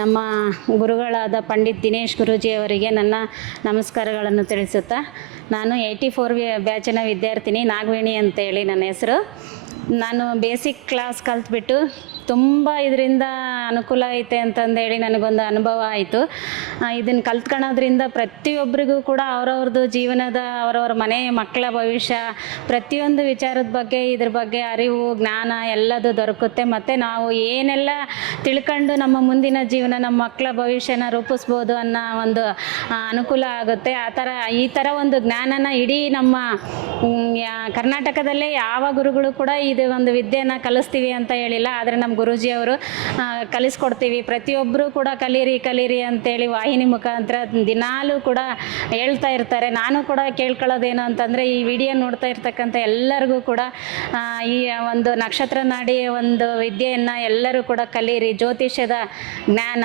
ನಮ್ಮ ಗುರುಗಳಾದ ಪಂಡಿತ್ ದಿನೇಶ್ ಗುರೂಜಿಯವರಿಗೆ ನನ್ನ ನಮಸ್ಕಾರಗಳನ್ನು ತಿಳಿಸುತ್ತಾ, ನಾನು 84 ಬ್ಯಾಚಿನ ವಿದ್ಯಾರ್ಥಿನಿ ನಾಗವೇಣಿ ಅಂತೇಳಿ ನನ್ನ ಹೆಸರು. ನಾನು ಬೇಸಿಕ್ ಕ್ಲಾಸ್ ಕಲ್ತ್ಬಿಟ್ಟು ತುಂಬ ಇದರಿಂದ ಅನುಕೂಲ ಐತೆ ಅಂತಂದೇಳಿ ನನಗೊಂದು ಅನುಭವ ಆಯಿತು. ಇದನ್ನು ಕಲ್ತ್ಕೊಳ್ಳೋದ್ರಿಂದ ಪ್ರತಿಯೊಬ್ಬರಿಗೂ ಕೂಡ ಅವರವ್ರದ್ದು ಜೀವನದ ಅವರವ್ರ ಮನೆ ಮಕ್ಕಳ ಭವಿಷ್ಯ ಪ್ರತಿಯೊಂದು ವಿಚಾರದ ಬಗ್ಗೆ ಇದ್ರ ಬಗ್ಗೆ ಅರಿವು ಜ್ಞಾನ ಎಲ್ಲದು ದೊರಕುತ್ತೆ. ಮತ್ತು ನಾವು ಏನೆಲ್ಲ ತಿಳ್ಕೊಂಡು ನಮ್ಮ ಮುಂದಿನ ಜೀವನ ನಮ್ಮ ಮಕ್ಕಳ ಭವಿಷ್ಯನ ರೂಪಿಸ್ಬೋದು ಅನ್ನೋ ಒಂದು ಅನುಕೂಲ ಆಗುತ್ತೆ. ಈ ಥರ ಒಂದು ಜ್ಞಾನನ ಇಡೀ ನಮ್ಮ ಕರ್ನಾಟಕದಲ್ಲೇ ಯಾವ ಗುರುಗಳು ಕೂಡ ಇದು ಒಂದು ವಿದ್ಯೆಯನ್ನು ಕಲಿಸ್ತೀವಿ ಅಂತ ಹೇಳಿಲ್ಲ. ಆದರೆ ನಮ್ಮ ಗುರೂಜಿಯವರು ಕಲಿಸ್ಕೊಡ್ತೀವಿ, ಪ್ರತಿಯೊಬ್ಬರು ಕೂಡ ಕಲೀರಿ ಅಂತೇಳಿ ವಾಹಿನಿ ಮುಖಾಂತರ ದಿನಾಲೂ ಕೂಡ ಹೇಳ್ತಾ ಇರ್ತಾರೆ. ನಾನು ಕೂಡ ಕೇಳ್ಕೊಳ್ಳೋದೇನು ಅಂತಂದರೆ, ಈ ವಿಡಿಯೋ ನೋಡ್ತಾ ಇರ್ತಕ್ಕಂಥ ಎಲ್ಲರಿಗೂ ಕೂಡ ಈ ಒಂದು ನಕ್ಷತ್ರ ನಾಡಿ ಒಂದು ವಿದ್ಯೆಯನ್ನು ಎಲ್ಲರೂ ಕೂಡ ಕಲೀರಿ. ಜ್ಯೋತಿಷ್ಯದ ಜ್ಞಾನ